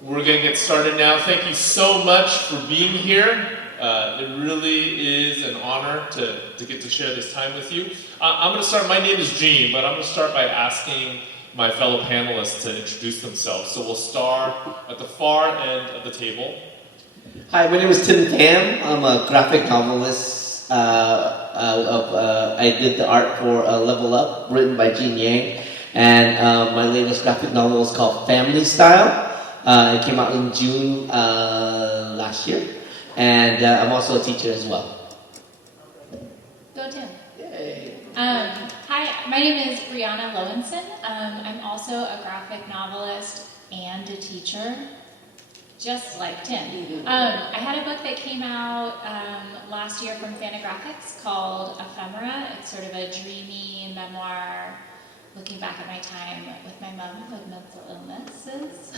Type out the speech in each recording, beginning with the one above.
We're going to get started now. Thank you so much for being here. It really is an honor to get to share this time with you. I'm going to start, my name is Gene, but I'm going to start by asking my fellow panelists to introduce themselves. So we'll start at the far end of the table. Hi, my name is Thien Pham. I'm a graphic novelist. I did the art for Level Up, written by Jin Yang. And my latest graphic novel is called Family Style. It came out in June last year. And I'm also a teacher as well. Go Tim. Yay. Hi, my name is Briana Loewinsohn. I'm also a graphic novelist and a teacher, just like Tim. I had a book that came out last year from Fantagraphics called Ephemera. It's sort of a dreamy memoir looking back at my time with my mom with mental illnesses,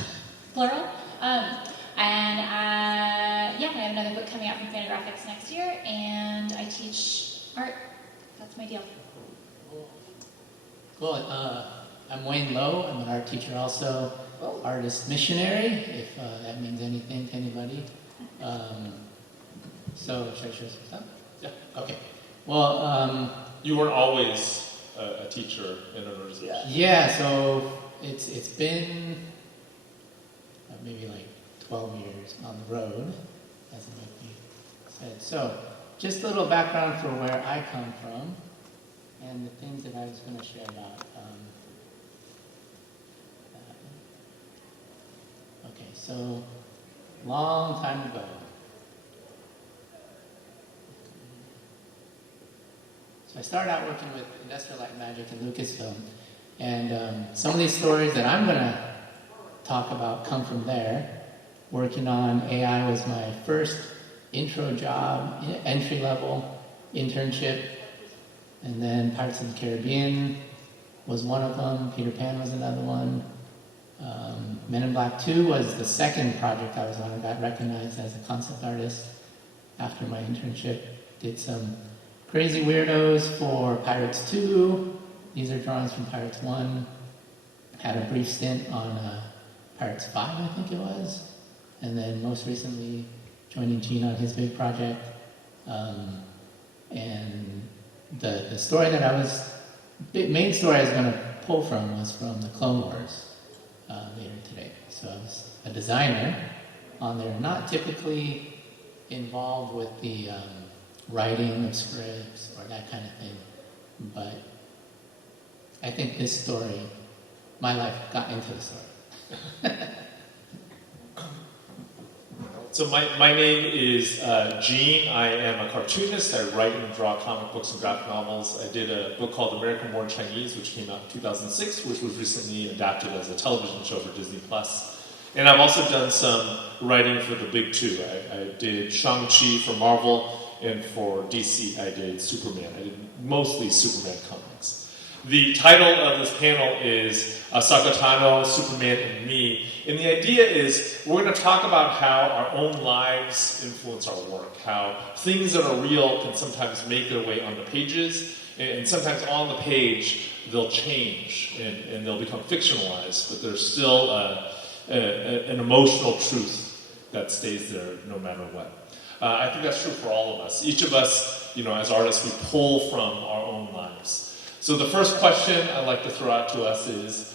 plural. I have another book coming out from Fantagraphics next year, and I teach art. That's my deal. Cool. I'm Wayne Lowe. I'm an art teacher also. Artist missionary, if that means anything to anybody. So, should I show some stuff? Yeah. Okay. Well, you weren't always a teacher in an organization. Yeah. So it's been maybe like 12 years on the road, as it might be said. So, just a little background for where I come from and the things that I was going to share about. Okay, so long time ago. So I started out working with Industrial Light and Magic and Lucasfilm, and some of these stories that I'm going to talk about come from there. Working on AI was my first intro job, entry-level internship, and then Pirates of the Caribbean was one of them. Peter Pan was another one. Men in Black 2 was the second project I was on. I got recognized as a concept artist after my internship. Did some crazy weirdos for Pirates 2. These are drawings from Pirates 1. Had a brief stint on Pirates 5, I think it was. And then most recently joining Gene on his big project. And the story that main story I was going to pull from was from the Clone Wars later today. So I was a designer on there, not typically involved with the writing of scripts or that kind of thing, but I think this story, my life got into the story. So my name is Gene. I am a cartoonist. I write and draw comic books and graphic novels. I did a book called American Born Chinese, which came out in 2006, which was recently adapted as a television show for Disney+. And I've also done some writing for the big two. I did Shang-Chi for Marvel, and for DC I did Superman. I did mostly Superman comics. The title of this panel is Ahsoka Tano, Superman and Me. And the idea is we're going to talk about how our own lives influence our work, how things that are real can sometimes make their way on the pages, and sometimes on the page they'll change and they'll become fictionalized, but there's still an emotional truth that stays there no matter what. I think that's true for all of us. Each of us, as artists, we pull from our own lives. So the first question I'd like to throw out to us is,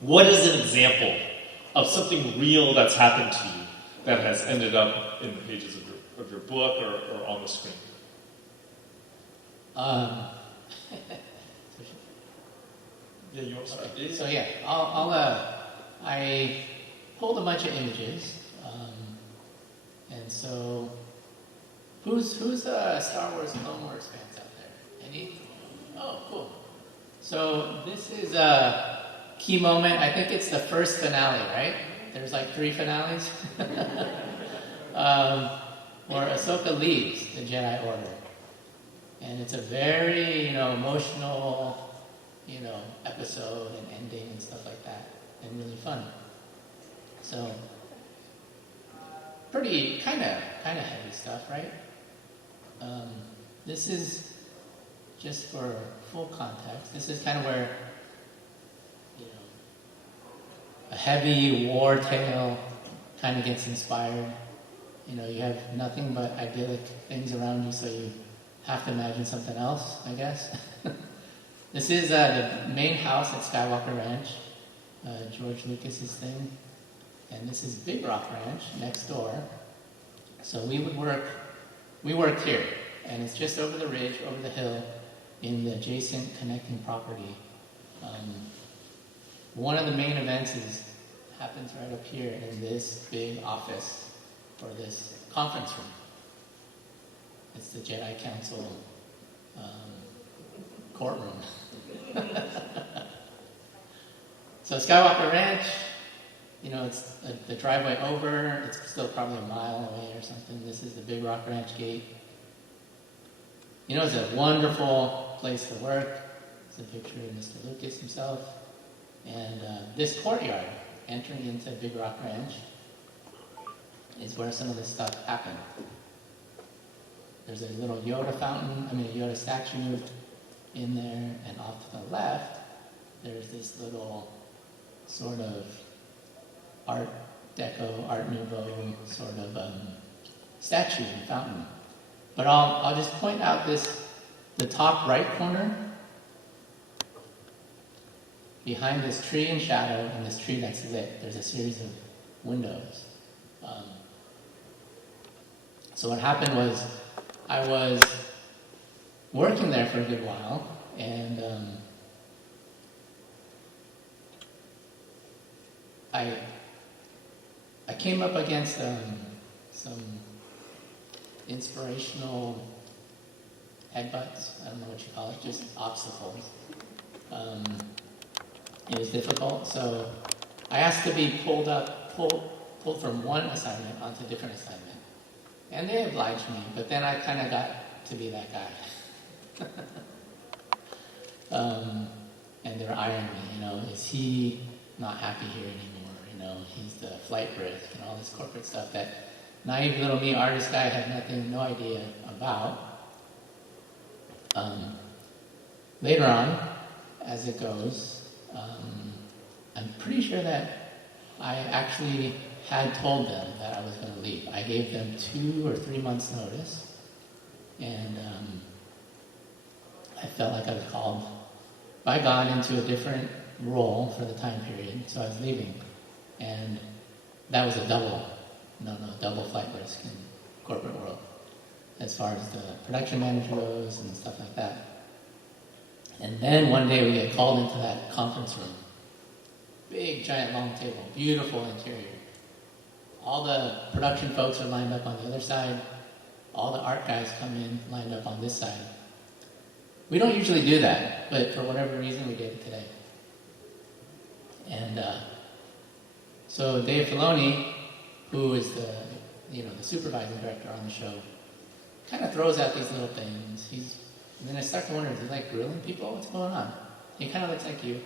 what is an example of something real that's happened to you that has ended up in the pages of your book or on the screen? Yeah, you want to start? So yeah, I pulled a bunch of images, and so who's Star Wars Clone Wars fans out there? Any? Oh, cool. So this is a key moment. I think it's the first finale, right? There's like 3 finales. Where Ahsoka leaves the Jedi Order. And it's a very, emotional, episode and ending and stuff like that. And really fun. So, pretty, kind of heavy stuff, right? This is, just for full context, this is kind of where, a heavy war tale kind of gets inspired. You know, you have nothing but idyllic things around you, so you have to imagine something else, I guess. This is the main house at Skywalker Ranch, George Lucas's thing. And this is Big Rock Ranch next door. So we worked here. And it's just over the ridge, over the hill, in the adjacent connecting property. One of the main events happens right up here in this big office for this conference room. It's the Jedi Council courtroom. So Skywalker Ranch, you know, it's the driveway over. It's still probably a mile away or something. This is the Big Rock Ranch gate. You know, it's a wonderful place to work. It's a picture of Mr. Lucas himself. And this courtyard, entering into Big Rock Ranch, is where some of this stuff happened. There's a little Yoda Yoda statue in there, and off to the left, there's this little sort of Art Deco, Art Nouveau sort of statue and fountain. But I'll just point out the top right corner, behind this tree in shadow and this tree that's lit, there's a series of windows. So what happened was, I was working there for a good while, and I came up against some inspirational headbutts. I don't know what you call it, just obstacles. It was difficult, so I asked to be pulled from one assignment onto a different assignment. And they obliged me, but then I kind of got to be that guy. And they were eyeing me, you know, is he not happy here anymore? You know, he's the flight risk and all this corporate stuff that naive little me, artist guy, had no idea about. Later on, as it goes, I'm pretty sure that I actually had told them that I was going to leave. I gave them 2 or 3 months' notice, and I felt like I was called by God into a different role for the time period, so I was leaving. And that was a double flight risk in corporate world, as far as the production manager goes and stuff like that. And then one day we get called into that conference room. Big, giant, long table, beautiful interior. All the production folks are lined up on the other side. All the art guys come in, lined up on this side. We don't usually do that, but for whatever reason, we did it today. And so Dave Filoni, who is the supervising director on the show, kind of throws out these little things. And then I start to wonder, is he like grilling people? What's going on? He kind of looks like you.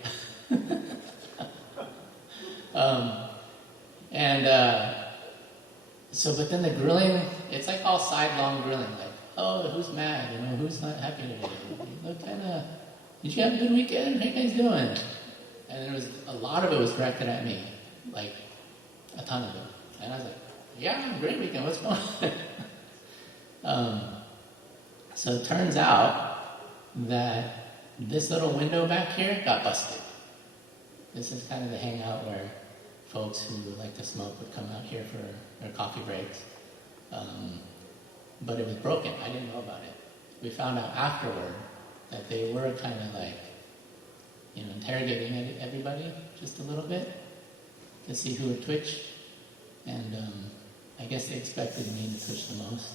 But then the grilling, it's like all sidelong grilling, like, oh, who's mad? You know, who's not happy today? You look kind of, did you have a good weekend? How you guys doing? And a lot of it was directed at me, like a ton of it. And I was like, yeah, great weekend, what's going on? So it turns out that this little window back here got busted. This is kind of the hangout where folks who like to smoke would come out here for their coffee breaks. But it was broken. I didn't know about it. We found out afterward that they were kind of like, interrogating everybody just a little bit to see who would twitch. And I guess they expected me to twitch the most.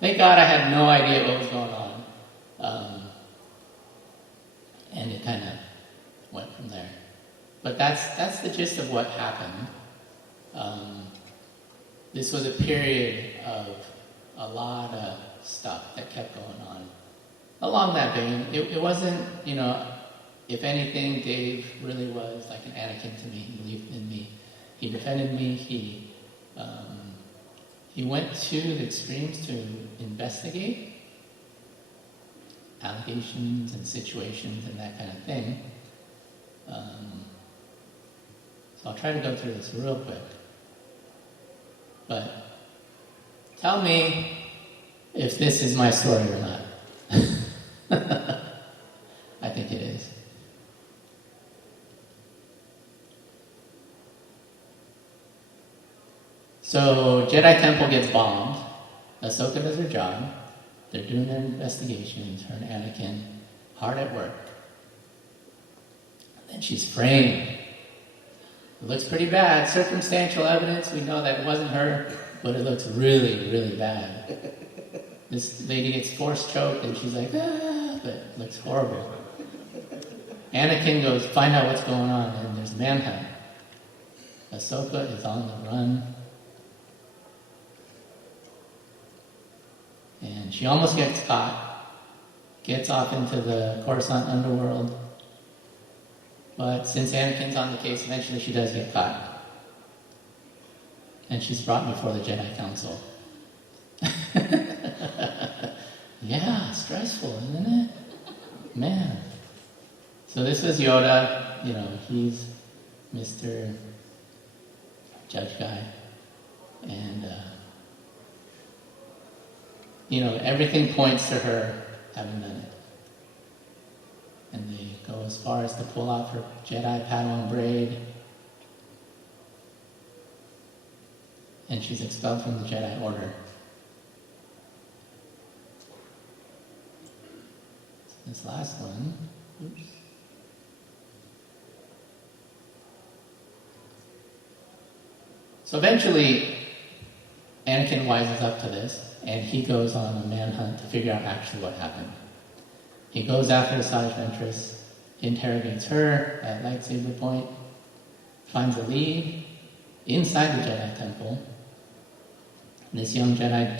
Thank God I had no idea what was going on. And it kind of went from there. But that's the gist of what happened. This was a period of a lot of stuff that kept going on. Along that vein, it wasn't, if anything, Dave really was like an Anakin to me. He believed in me. He defended me. He went to the extremes to investigate allegations and situations and that kind of thing. So I'll try to go through this real quick. But tell me if this is my story or not. I think it is. So Jedi Temple gets bombed. Ahsoka does her job. They're doing their investigations. Her and Anakin hard at work. And then she's framed. It looks pretty bad. Circumstantial evidence, we know that it wasn't her, but it looks really, really bad. This lady gets force choked and she's like, ah, but it looks horrible. Anakin goes, find out what's going on, and there's manhunt. Ahsoka is on the run. And she almost gets caught, gets off into the Coruscant underworld. But since Anakin's on the case, eventually she does get caught. And she's brought before the Jedi Council. Yeah, stressful, isn't it? Man. So this is Yoda, he's Mr. Judge guy. And, everything points to her having done it. And they go as far as to pull out her Jedi Padawan braid. And she's expelled from the Jedi Order. This last one. Oops. So eventually, Anakin wises up to this, and he goes on a manhunt to figure out actually what happened. He goes after Asajj Ventress, interrogates her at lightsaber point, finds a lead inside the Jedi Temple. This young Jedi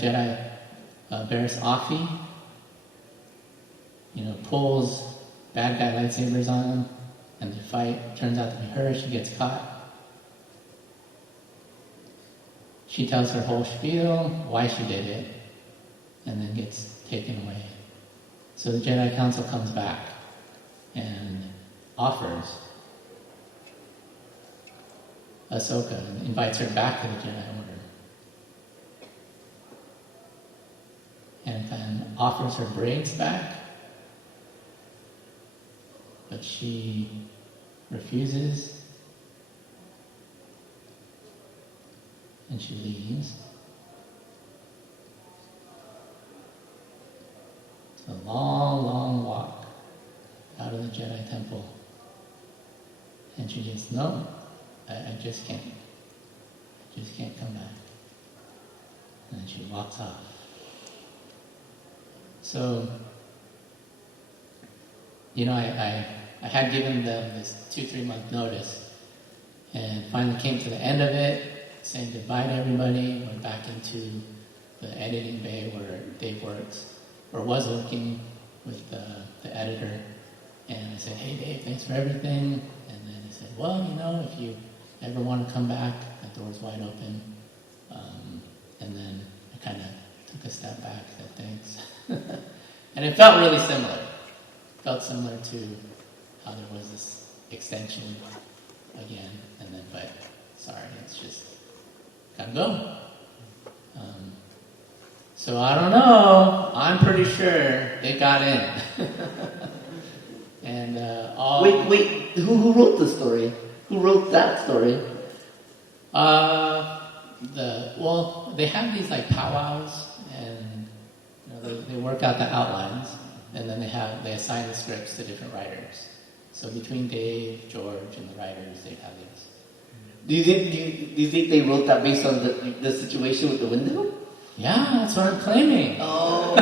Barriss Offee, pulls bad guy lightsabers on him, and the fight turns out to be her. She gets caught. She tells her whole spiel, why she did it, and then gets taken away. So the Jedi Council comes back and offers Ahsoka and invites her back to the Jedi Order. And offers her braids back, but she refuses. And she leaves. It's a long, long walk out of the Jedi Temple. And she just, no, I just can't. I just can't come back. And then she walks off. So, I had given them this 2-3 month notice, and finally came to the end of it, saying goodbye to everybody, went back into the editing bay where Dave works, or was working with the editor, and I said, hey Dave, thanks for everything, and then he said, well, if you ever want to come back, that door's wide open, and then I kind of took a step back, said thanks, and it felt really similar. It felt similar to how there was this extension again, and then, but sorry, it's just gotta go. So I don't know. I'm pretty sure they got in. And Wait. Who wrote the story? Who wrote that story? They have these like powwows, and they work out the outlines, and then they assign the scripts to different writers. So between Dave, George, and the writers, they have these. Do you think they wrote that based on the situation with the window? Yeah, that's what I'm claiming. Oh.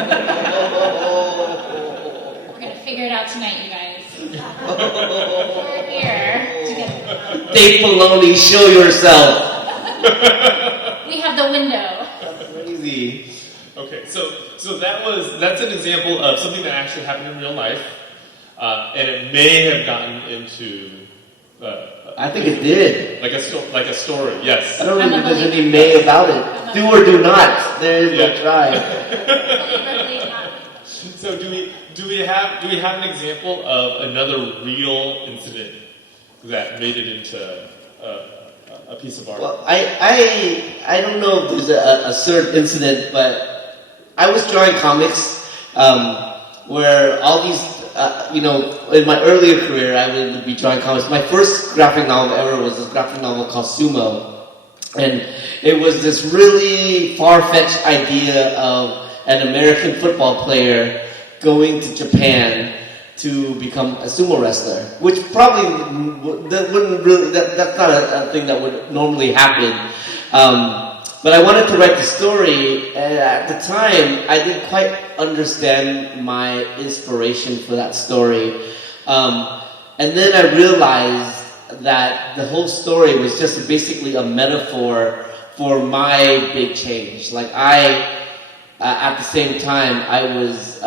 We're going to figure it out tonight, you guys. We're here together. Dave Filoni, show yourself. We have the window. That's crazy. Okay, so that's an example of something that actually happened in real life, and it may have gotten into. I think it did. Like a story, yes. I don't know if there's any may about it. Do or do not. There is no try. So do we have an example of another real incident that made it into a piece of art? Well, I don't know if there's a certain incident, but I was drawing comics where all these, in my earlier career, I would be drawing comics. My first graphic novel ever was this graphic novel called Sumo. And it was this really far-fetched idea of an American football player going to Japan to become a sumo wrestler, which probably that's not a thing that would normally happen. But I wanted to write the story, and at the time, I didn't quite understand my inspiration for that story. And then I realized that the whole story was just basically a metaphor for my big change. Like at the same time, I was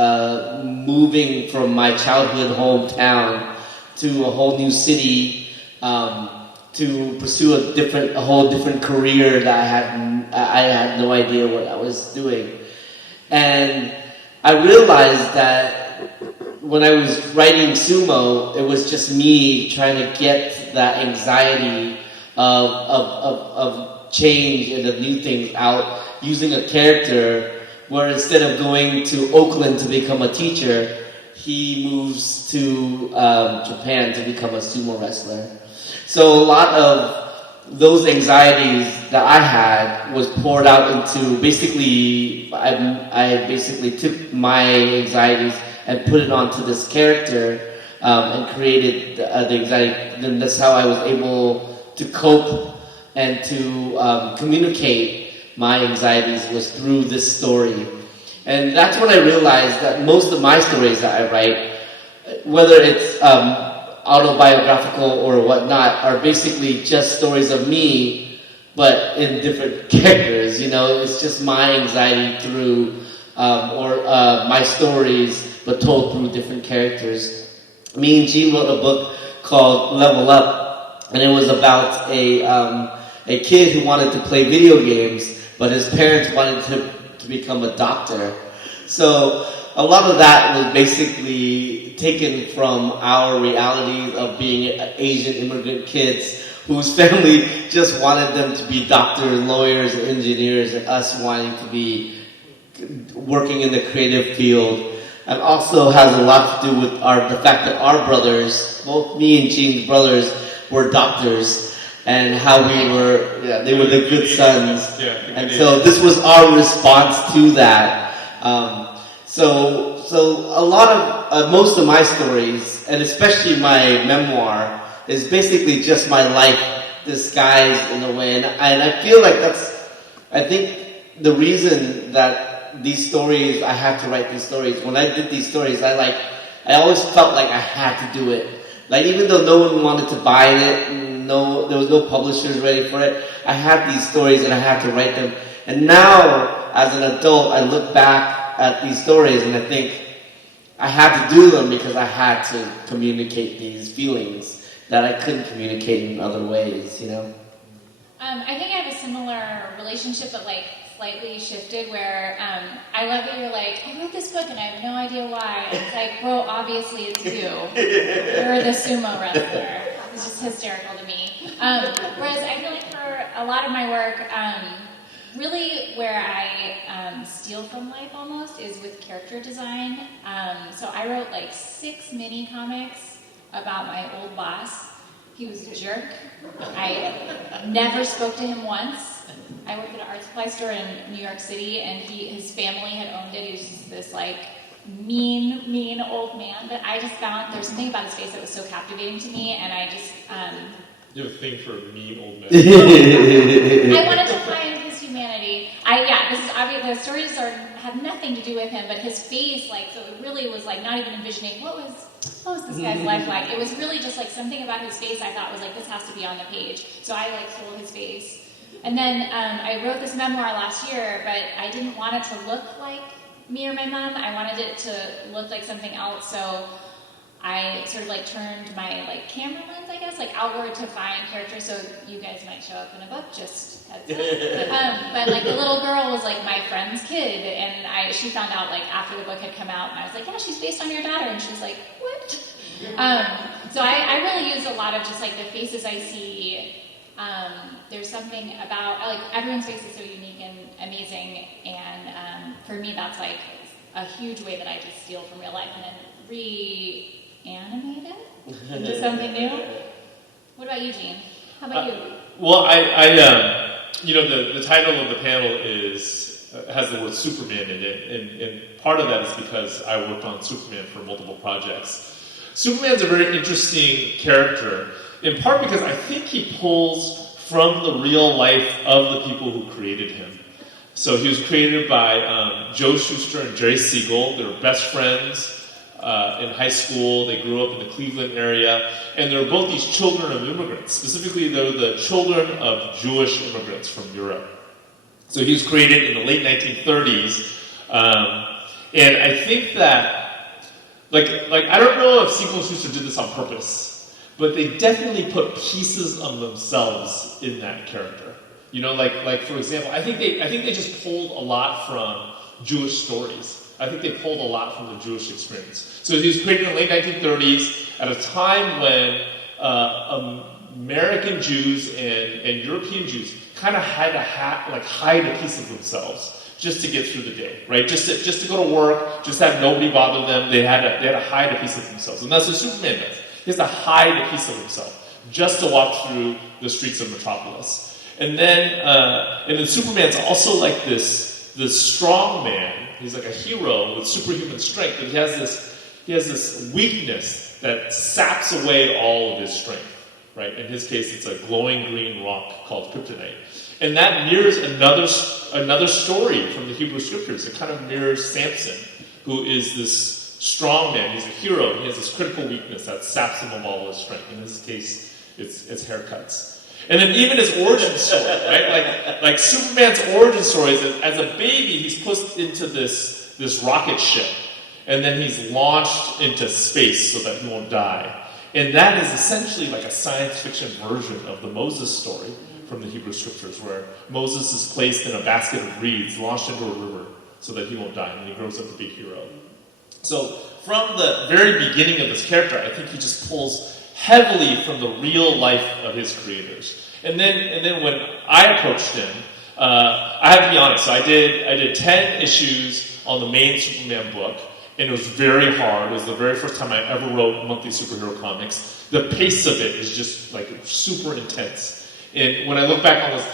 moving from my childhood hometown to a whole new city to pursue a whole different career that I had no idea what I was doing. And I realized that when I was writing Sumo, it was just me trying to get that anxiety of change and of new things out using a character where instead of going to Oakland to become a teacher, he moves to Japan to become a sumo wrestler. So a lot of those anxieties that I had was poured out into basically, I basically took my anxieties and put it onto this character and created the anxiety. And that's how I was able to cope and to communicate my anxieties was through this story. And that's when I realized that most of my stories that I write, whether it's autobiographical or whatnot, are basically just stories of me, but in different characters. It's just my anxiety through, or my stories, but told through different characters. Me and Gene wrote a book called Level Up, and it was about a kid who wanted to play video games, but his parents wanted him to become a doctor. So a lot of that was basically taken from our realities of being Asian immigrant kids whose family just wanted them to be doctors, lawyers, and engineers, and us wanting to be working in the creative field. And also has a lot to do with the fact that our brothers, both me and Gene's brothers, were doctors, and how they were the good sons. And so this was our response to that. So a lot of, most of my stories, and especially my memoir, is basically just my life disguised in a way. And I feel like I think the reason that these stories, I had to write these stories. When I did these stories, I always felt like I had to do it. Like even though no one wanted to buy it, there was no publishers ready for it, I had these stories and I had to write them. And now, as an adult, I look back at these stories and I think I had to do them because I had to communicate these feelings that I couldn't communicate in other ways, I think I have a similar relationship, but slightly shifted, where I love that you're like, I wrote this book and I have no idea why. And it's like, bro, obviously it's you. You're the sumo wrestler. It's just hysterical to me. Whereas I feel like for a lot of my work, really where I steal from life almost is with character design. So I wrote 6 mini comics about my old boss. He was a jerk. I never spoke to him once. I worked at an art supply store in New York City, and his family had owned it. He was just this mean old man. But I just found there's something about his face that was so captivating to me, and I just You have a thing for a mean old man. I wanted to find his humanity. This is obvious. The stories have nothing to do with him, but his face, so it really was not even envisioning what was this guy's life like. It was really just something about his face I thought was this has to be on the page. So I stole his face. And then I wrote this memoir last year, but I didn't want it to look like me or my mom. I wanted it to look like something else. So I sort of turned my camera lens, I guess, outward to find characters. So you guys might show up in a book, just heads up. But the little girl was my friend's kid, and she found out after the book had come out, and I was like, yeah, she's based on your daughter, and she was like, what? So I really use a lot of just the faces I see There's something about, like, everyone's face is so unique and amazing, and for me that's like a huge way that I just steal from real life and then reanimate it into something new. What about you, Gene? How about you? Well, the title of the panel has the word Superman in it, and part of that is because I worked on Superman for multiple projects. Superman's a very interesting character, in part because I think he pulls from the real life of the people who created him. So he was created by Joe Shuster and Jerry Siegel. They were best friends in high school. They grew up in the Cleveland area, and they were both these children of immigrants. Specifically, they were the children of Jewish immigrants from Europe. So he was created in the late 1930s, and I think that, like I don't know if Siegel and Schuster did this on purpose, but they definitely put pieces of themselves in that character. You know, like for example, I think they just pulled a lot from Jewish stories. I think they pulled a lot from the Jewish experience. So he was created in the late 1930s at a time when American Jews and European Jews kind of had to hide a piece of themselves just to get through the day, right? Just to go to work, just have nobody bother them. They had to hide a piece of themselves, and that's what Superman does. He has to hide a piece of himself just to walk through the streets of Metropolis. And then Superman's also like this strong man. He's like a hero with superhuman strength, but he has this weakness that saps away all of his strength. Right? In his case, it's a glowing green rock called kryptonite, and that mirrors another story from the Hebrew Scriptures. It kind of mirrors Samson, who is this strong man. He's a hero. He has this critical weakness that saps him of all his strength. In this case, it's haircuts. And then even his origin story, right? Like Superman's origin story is that as a baby, he's pushed into this rocket ship, and then he's launched into space so that he won't die. And that is essentially like a science fiction version of the Moses story from the Hebrew Scriptures, where Moses is placed in a basket of reeds, launched into a river so that he won't die, and he grows up to be a hero. So from the very beginning of this character, I think he just pulls heavily from the real life of his creators. And then when I approached him, I have to be honest, so I did 10 issues on the main Superman book, and it was very hard. It was the very first time I ever wrote monthly superhero comics. The pace of it is just like super intense. And when I look back on those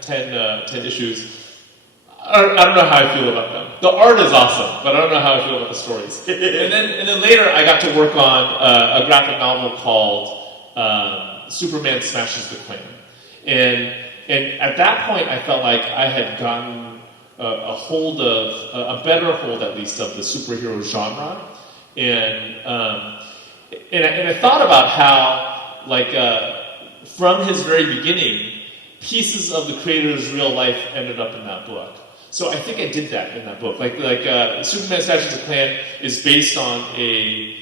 10 issues, I don't know how I feel about them. The art is awesome, but I don't know how I feel about the stories. and then later I got to work on a graphic novel called Superman Smashes the Klan. And at that point I felt like I had gotten a better hold at least of the superhero genre. And I thought about how, like, from his very beginning, pieces of the creator's real life ended up in that book. So I think I did that in that book. Like Superman Smashes the Klan is based on a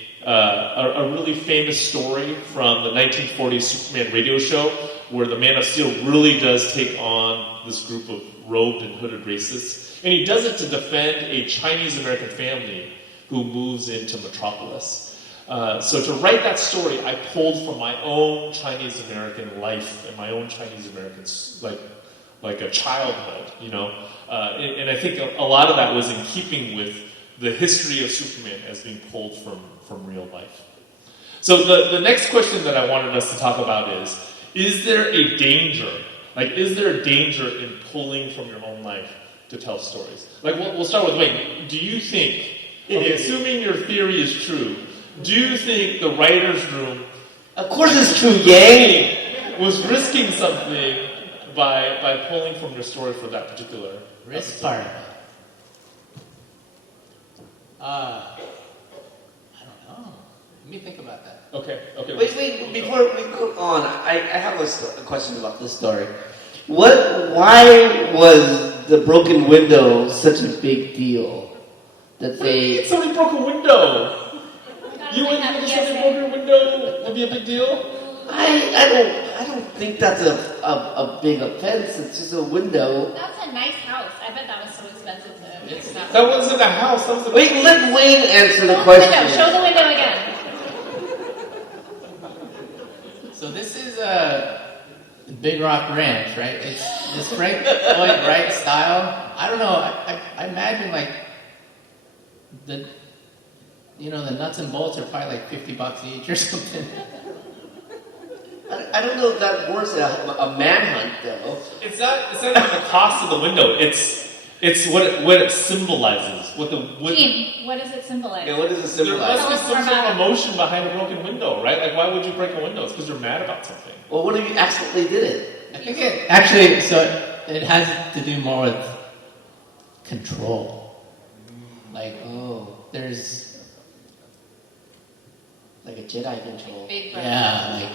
really famous story from the 1940s Superman radio show, where the Man of Steel really does take on this group of robed and hooded racists. And he does it to defend a Chinese-American family who moves into Metropolis. So to write that story, I pulled from my own Chinese-American life and my own Chinese-American, like a childhood, you know. And I think a lot of that was in keeping with the history of Superman as being pulled from real life. So the next question that I wanted us to talk about is there a danger? Like, is there a danger in pulling from your own life to tell stories? Like, we'll start with Wayne. Do you think, assuming your theory is true, do you think the writer's room... Of course it's true, Yang! ...was risking something by pulling from your story for that particular risk part? I don't know. Let me think about that. Okay. Wait, before we go on, I have a question about this story. Why was the broken window such a big deal? That they... Somebody broke a window! You wouldn't think somebody broke your window would be a big deal? I don't think that's a big offense. It's just a window. That's a nice house. I bet that was so expensive to fix that. That wasn't a house. That was a... Wait, let Wayne answer the question. Show the window again. So this is Big Rock Ranch, right? It's this Frank Lloyd Wright style. I don't know. I imagine like the nuts and bolts are probably like $50 each or something. I don't know if that works a manhunt though. It's not even the cost of the window. It's what it symbolizes. Gene, what does it symbolize? Yeah, what does it There symbolize? must be some sort of emotion behind a broken window, right? Like, why would you break a window? It's because you're mad about something. Well, what if you accidentally did it? I think it actually, so it has to do more with control. Like, there's Like a Jedi control. Big brother. yeah, like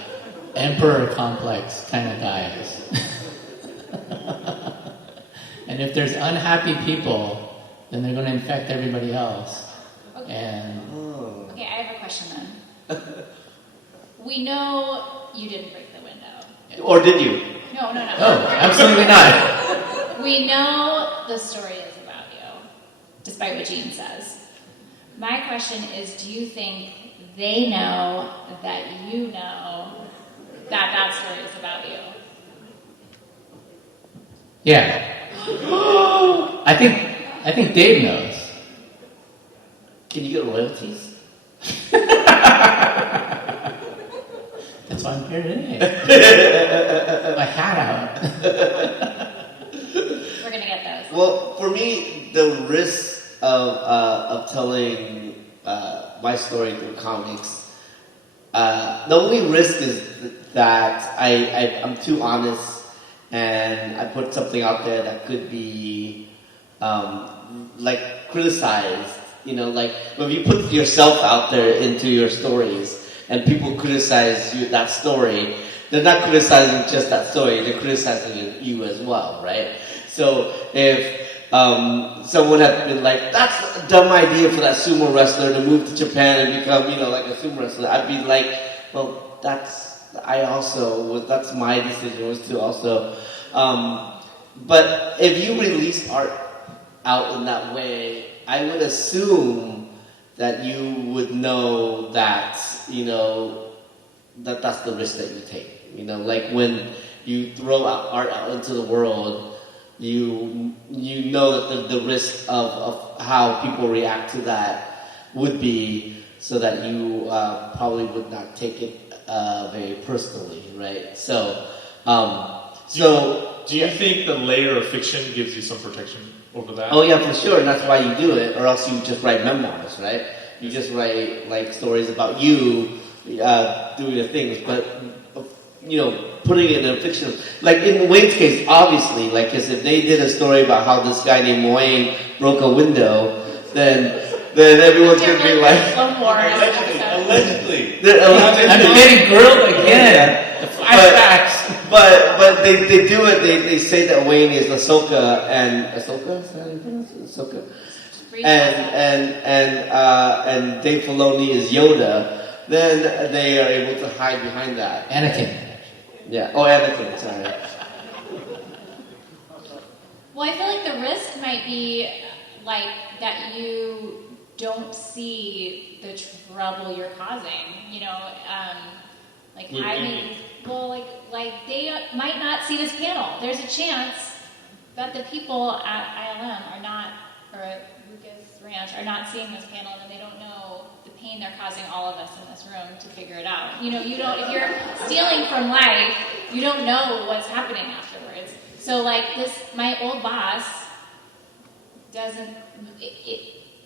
emperor complex kind of guys. And if there's unhappy people, then they're going to infect everybody else. Okay. And Okay, I have a question then. We know you didn't break the window. Or did you? No. oh, absolutely not. We know the story is about you, despite what Gene says. My question is, do you think they know that you know that story is about you? Yeah. I think Dave knows. Can you get royalties? That's why I'm here today. My hat out. We're gonna get those. Well, for me, the risk of telling my story through comics, the only risk is that I'm too honest and I put something out there that could be like criticized. Like when you put yourself out there into your stories and people criticize that story, they're not criticizing just that story, they're criticizing you as well, right? So if someone had been like, that's a dumb idea for that sumo wrestler to move to Japan and become, like a sumo wrestler, I'd be like, well, that's my decision was to also, but if you release art out in that way, I would assume that you would know that, that's the risk that you take. Like when you throw out art out into the world, you know that the risk of how people react to that would be so that you probably would not take it very personally, right? So, Do you think the layer of fiction gives you some protection over that? Oh yeah, for sure, and that's why you do it, or else you just write memoirs, right? You just write like stories about you doing the things, but putting it in a fiction, like in Wayne's case, obviously, like, because if they did a story about how this guy named Wayne broke a window, then everyone's gonna be like, Allegedly. I'm getting grilled again. The flashbacks. But they do it. They say that Wayne is Ahsoka and Ahsoka. Is that how you pronounce it? Ahsoka. And Dave Filoni is Yoda. Then they are able to hide behind that. Anakin. Yeah. Oh, Anakin. Sorry. Well, I feel like the risk might be like that you don't see the trouble you're causing. Like I mean, like they might not see this panel. There's a chance that the people at ILM are not, or at Lucas Ranch are not seeing this panel, and they don't know the pain they're causing all of us in this room to figure it out. You don't. If you're stealing from life, you don't know what's happening afterwards. So like my old boss doesn't.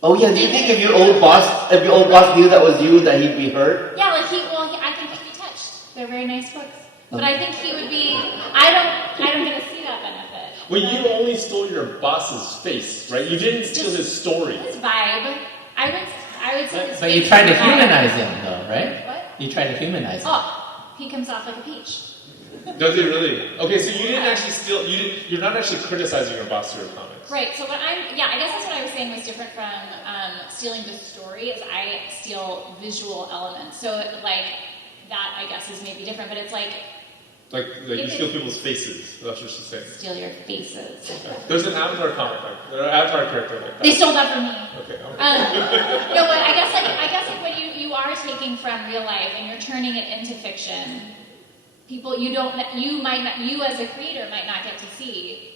Oh yeah. Do you think if your old boss knew that was you, that he'd be hurt? Yeah, like I think he'd be touched. They're very nice books. But I think he would be. I don't get to see that benefit. Well, you only stole your boss's face, right? You didn't steal his story. His vibe. I would say. But you tried to humanize him, though, right? What? You tried to humanize him. Oh, he comes off like a peach. Does he really? Okay, so you didn't actually steal. You're not actually criticizing your boss through your comics. Right. So I guess that's what I was saying was different from stealing the story. Is I steal visual elements. So like that, I guess, is maybe different. But it's like you steal people's faces. That's what she's saying. steal your faces. There's an Avatar comic, an Avatar character like that. They stole that from me. Okay. No, but I guess like when you are taking from real life and you're turning it into fiction, people you as a creator might not get to see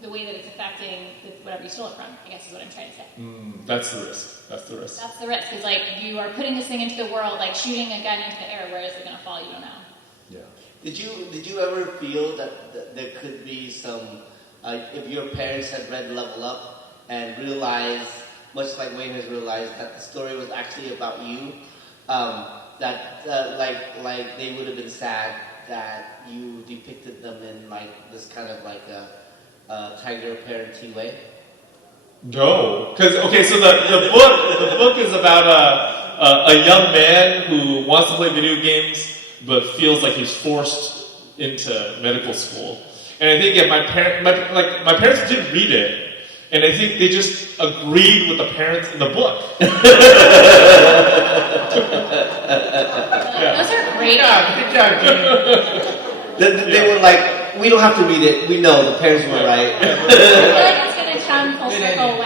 the way that it's affecting whatever you stole it from, I guess is what I'm trying to say. That's the risk. That's the risk. That's the risk, is like you are putting this thing into the world, like shooting a gun into the air. Where is it going to fall? You don't know. Yeah. Did you ever feel that there could be some, if your parents had read Level Up and realized, much like Wayne has realized, that the story was actually about you, like they would have been sad that you depicted them in like this kind of like a tiger parenting way? No, because so the book is about a young man who wants to play video games but feels like he's forced into medical school. And I think my parents did read it, and I think they just agreed with the parents in the book. Those are great. Good job, Jimmy. They were like, we don't have to read it. We know the parents were right. I feel like it's going to come full circle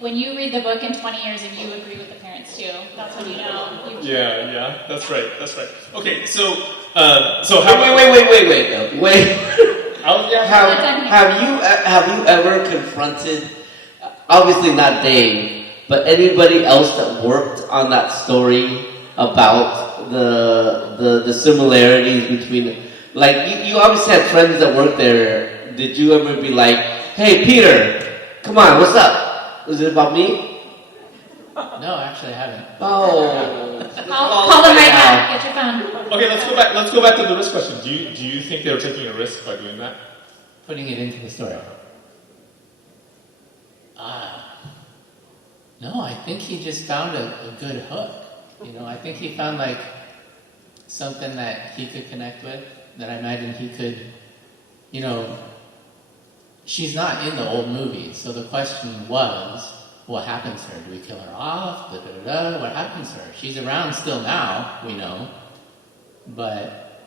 when you read the book in 20 years and you agree with the parents too. That's when you know. Yeah, that's right. Okay, so Wait. Have you ever confronted, obviously not Dave, but anybody else that worked on that story about the similarities between, like you obviously had friends that worked there. Did you ever be like, hey Peter, come on, what's up? Was it about me? No, actually I haven't. Call them right now. Get your phone. Okay, let's go back to the risk question. Do you think they were taking a risk by doing that? Putting it into the story. No, I think he just found a good hook. I think he found like something that he could connect with, that I imagine he could, she's not in the old movie, so the question was, what happens to her? Do we kill her off? What happens to her? She's around still now, we know, but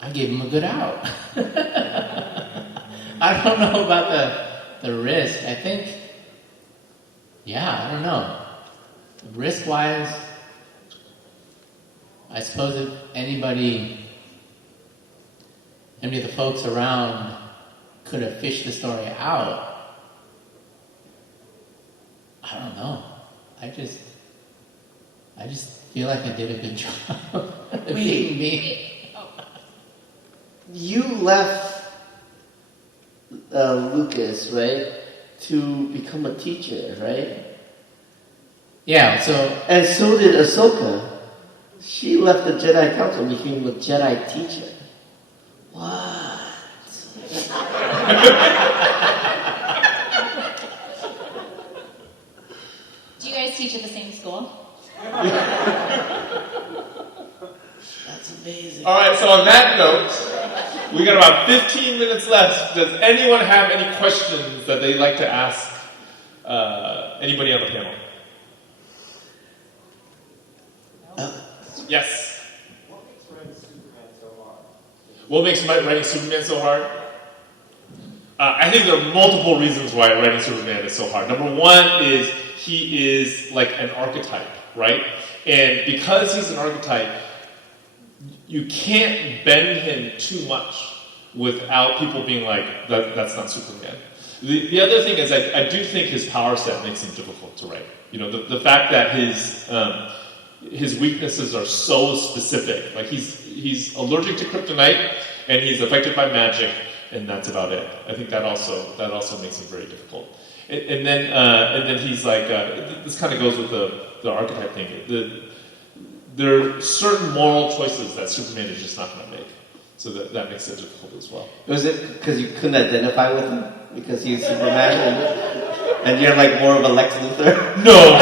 I gave him a good out. I don't know about the risk. I think, I don't know. Risk-wise, I suppose if any of the folks around could have fished the story out, I don't know. I just feel like I did a good job of being me. You left Lucas, right, to become a teacher, right? Yeah, and so did Ahsoka. She left the Jedi Council and became a Jedi teacher. What? Do you guys teach at the same school? That's amazing. All right, so on that note, we got about 15 minutes left. Does anyone have any questions that they'd like to ask anybody on the panel? Yes? What makes writing Superman so hard? What makes writing Superman so hard? I think there are multiple reasons why writing Superman is so hard. Number one is he is like an archetype, right? And because he's an archetype, you can't bend him too much without people being like, that's not Superman. The other thing is I do think his power set makes him difficult to write. The fact that his weaknesses are so specific. Like he's allergic to kryptonite and he's affected by magic, and that's about it. I think that also makes him very difficult. And then he's like this kind of goes with the archetype thing. There are certain moral choices that Superman is just not going to make, so that makes it difficult as well. Was it because you couldn't identify with him because he's Superman and you're like more of a Lex Luthor? No.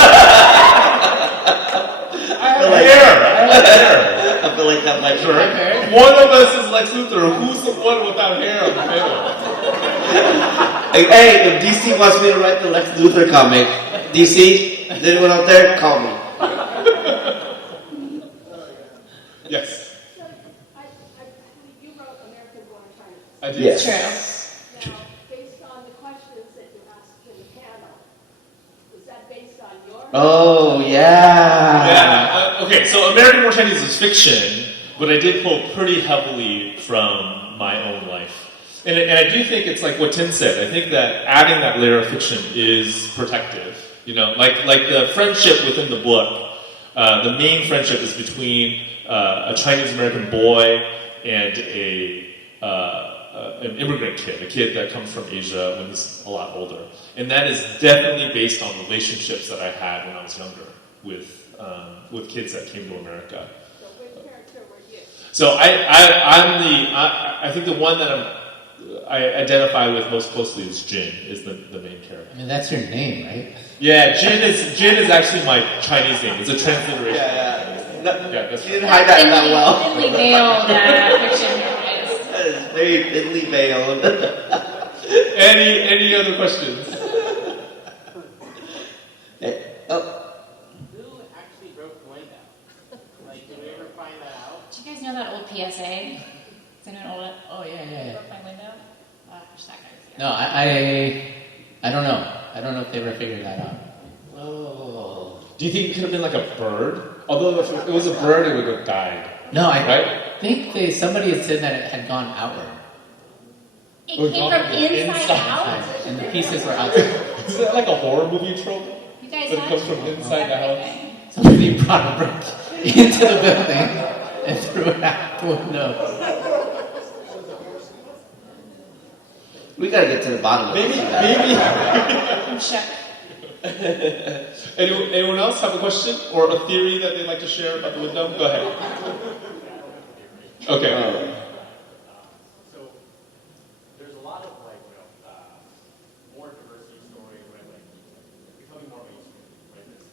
I feel like that might work. One of us is Lex Luthor. Who's the one without hair on the panel? Hey, if DC wants me to write the Lex Luthor comic, DC, is anyone out there? Call me. Yes. So, you wrote American Born Chinese. I did. Yes. True. Now, based on the questions that you asked in the panel, is that based on your... Oh, yeah. Yeah. Okay, so American Born Chinese is fiction, but I did pull pretty heavily from my own life. And I do think it's like what Tim said. I think that adding that layer of fiction is protective. You know, like the friendship within the book. The main friendship is between a Chinese American boy and an immigrant kid, a kid that comes from Asia when he's a lot older, and that is definitely based on relationships that I had when I was younger with kids that came to America. So which character were you? So I think the one that I identify with most closely is Jin, is the main character. I mean, that's your name, right? Yeah, Jin is actually my Chinese name. It's a transliteration. Yeah. Yeah, that's You didn't hide that that well. Thinly veiled fiction guys. That is very thinly veiled. Any other questions? Who actually broke the window? Like, did we ever find that out? Do you guys know that old PSA? Is anyone old? Oh, yeah. Broke my window? Just that kind of No, I don't know. I don't know if they ever figured that out. Oh. Do you think it could have been like a bird? Although if it was a bird, it would have died. No, I Right? think somebody had said that it had gone outward. It Or came gone from from the inside inside. out? And the pieces were outside. Is that like a horror movie trope? You guys But it have comes from inside the house? everything. Somebody brought a brick into the building and threw it out the window. We gotta get to the bottom of Maybe. this. I'm shook. Anyone else have a question or a theory that they'd like to share about the window? Go ahead. Okay. So there's a lot of more diversity stories, right? Like becoming more mainstream, right? This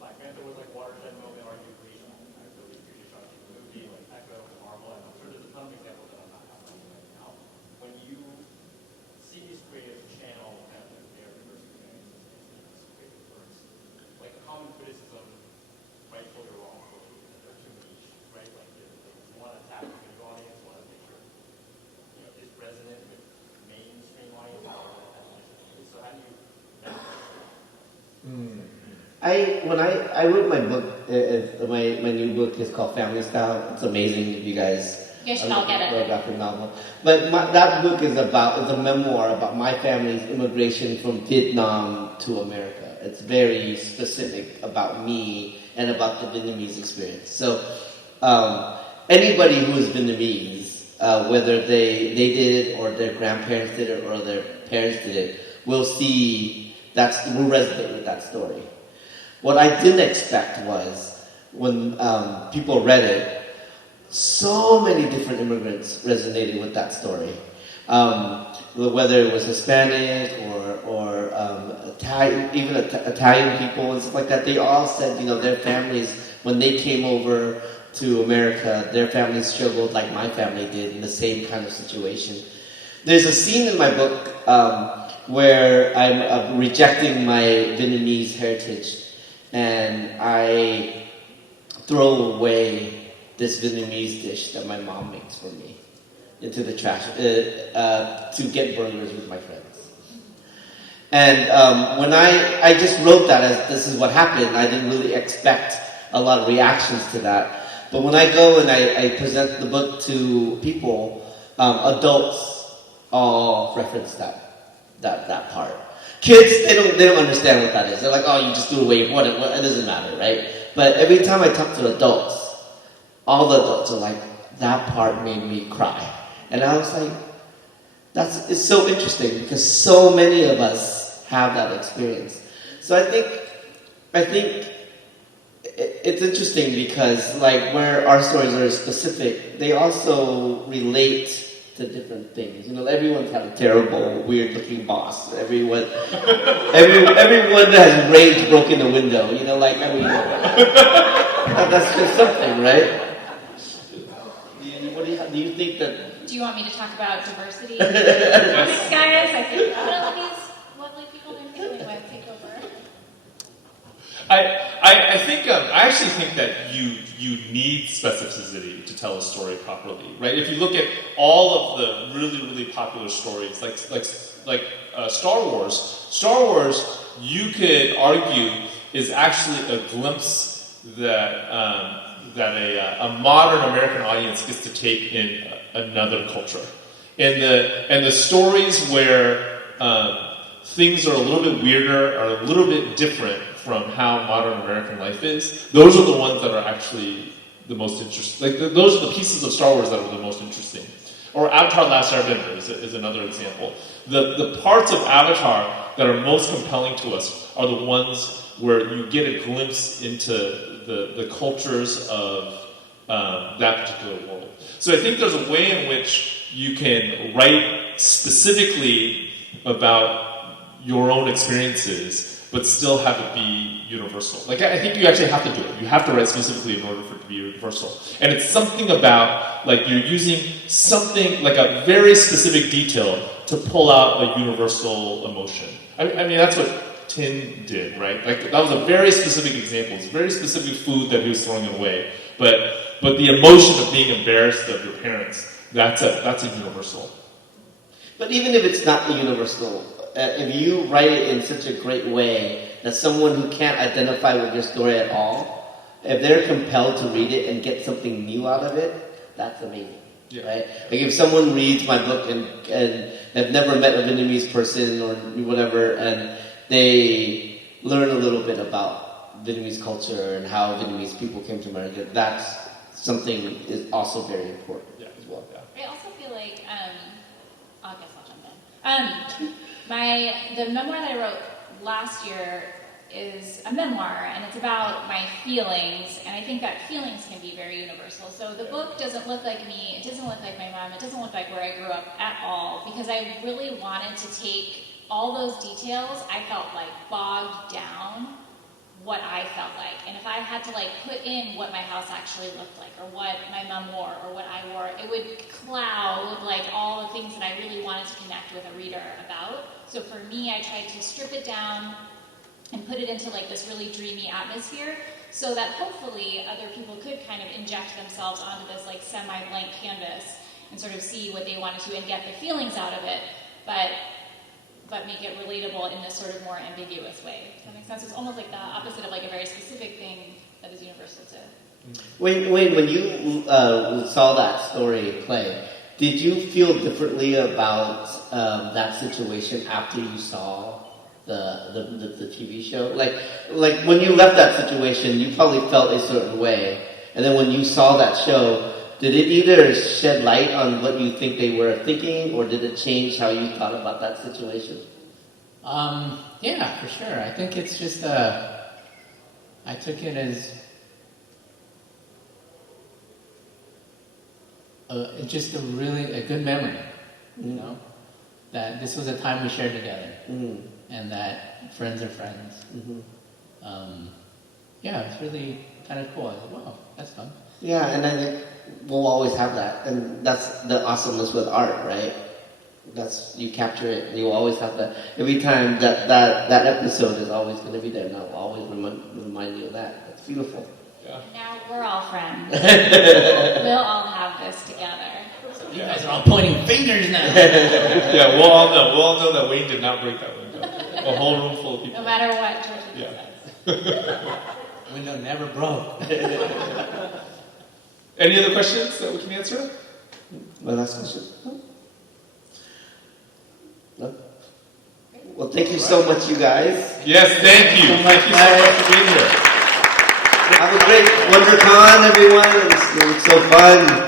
Black Panther was like watershed moment, arguably. I really appreciate Shang-Chi the movie, like Echo and Marvel, and I'm sure there's a ton of examples that I'm not happening right now. When you see these creators channel kind of their diversity and creative works, like a common criticism, rightfully or wrongfully, that they're too niche, right? Like you want to tap into the audience, want to make sure it's resonant with mainstream audience. So how do you When I wrote my book, my new book is called Family Style. It's amazing if you guys. You guys should all get it. A graphic novel, but that book is a memoir about my family's immigration from Vietnam to America. It's very specific about me and about the Vietnamese experience. So anybody who is Vietnamese, whether they did it or their grandparents did it or their parents did it, will resonate with that story. What I didn't expect was when people read it, so many different immigrants resonated with that story. Whether it was Hispanic or Italian, even Italian people and stuff like that, they all said, their families, when they came over to America, their families struggled like my family did in the same kind of situation. There's a scene in my book where I'm rejecting my Vietnamese heritage, and I throw away this Vietnamese dish that my mom makes for me into the trash to get burgers with my friends. And when I just wrote that as this is what happened, I didn't really expect a lot of reactions to that. But when I go and I present the book to people, adults all reference that part. Kids, they don't understand what that is. They're like, oh, you just do away, what it doesn't matter, right? But every time I talk to adults, all the adults are like, that part made me cry. And I was like, it's so interesting because so many of us have that experience. So I think it's interesting because like where our stories are specific, they also relate to different things. Everyone's had a terrible, weird-looking boss. Everyone has rage broken the window. That's just something, right? Do you think that? Do you want me to talk about diversity in the comics, guys? I think I'm gonna let these lovely people they're family with take over. I actually think that you need specificity to tell a story properly, right? If you look at all of the really, really popular stories, like Star Wars, you could argue is actually a glimpse that a modern American audience gets to take in another culture, and the stories where things are a little bit weirder, are a little bit different from how modern American life is. Those are the ones that are actually the most interesting. Like those are the pieces of Star Wars that are the most interesting. Or Avatar: Last Airbender is another example. The parts of Avatar that are most compelling to us are the ones where you get a glimpse into the cultures of that particular world. So I think there's a way in which you can write specifically about your own experiences, but still have it be universal. Like, I think you actually have to do it. You have to write specifically in order for it to be universal. And it's something about, like, you're using something, like a very specific detail to pull out a universal emotion. I mean, that's what Thien did, right? Like, that was a very specific example. It's very specific food that he was throwing away. But the emotion of being embarrassed of your parents, that's a universal. But even if it's not a universal, if you write it in such a great way that someone who can't identify with your story at all, if they're compelled to read it and get something new out of it, that's amazing. Yeah. Right? Like if someone reads my book and have never met a Vietnamese person or whatever, and they learn a little bit about Vietnamese culture and how Vietnamese people came to America, that's something is also very important as well. I also feel like, I guess I'll jump in. The memoir that I wrote last year is a memoir, and it's about my feelings, and I think that feelings can be very universal. So the book doesn't look like me, it doesn't look like my mom, it doesn't look like where I grew up at all, because I really wanted to take all those details. I felt like bogged down what I felt like, and if I had to like put in what my house actually looked like, or what my mom wore, or what I wore, it would cloud like all the things that I really wanted to connect with a reader about. So for me, I tried to strip it down and put it into like this really dreamy atmosphere, so that hopefully other people could kind of inject themselves onto this like semi-blank canvas and sort of see what they wanted to and get the feelings out of it, but make it relatable in this sort of more ambiguous way. Does that make sense? It's almost like the opposite of like a very specific thing that is universal to. When you saw that story play, did you feel differently about that situation after you saw the TV show? Like when you left that situation, you probably felt a certain way, and then when you saw that show, did it either shed light on what you think they were thinking, or did it change how you thought about that situation? Yeah, for sure. I think it's just I took it as just a good memory, you know, that this was a time we shared together, and that friends are friends. Yeah, it's really kind of cool. I was like, wow, that's fun. Yeah, and I think we'll always have that, and that's the awesomeness with art, right? That's, you capture it, you will always have that. Every time that episode is always going to be there, and I'll always remind you of that. That's beautiful. Yeah. Now we're all friends. We'll all have this together. You guys are all pointing fingers now. Yeah, we'll all know that Wayne did not break that window. A whole room full of people. No matter what George says. Window never broke. Any other questions that we can answer? My last question. No? Well, thank you so much, you guys. Yes, thank you. Thank you so much for being here. Have a great WonderCon, everyone. It was so fun.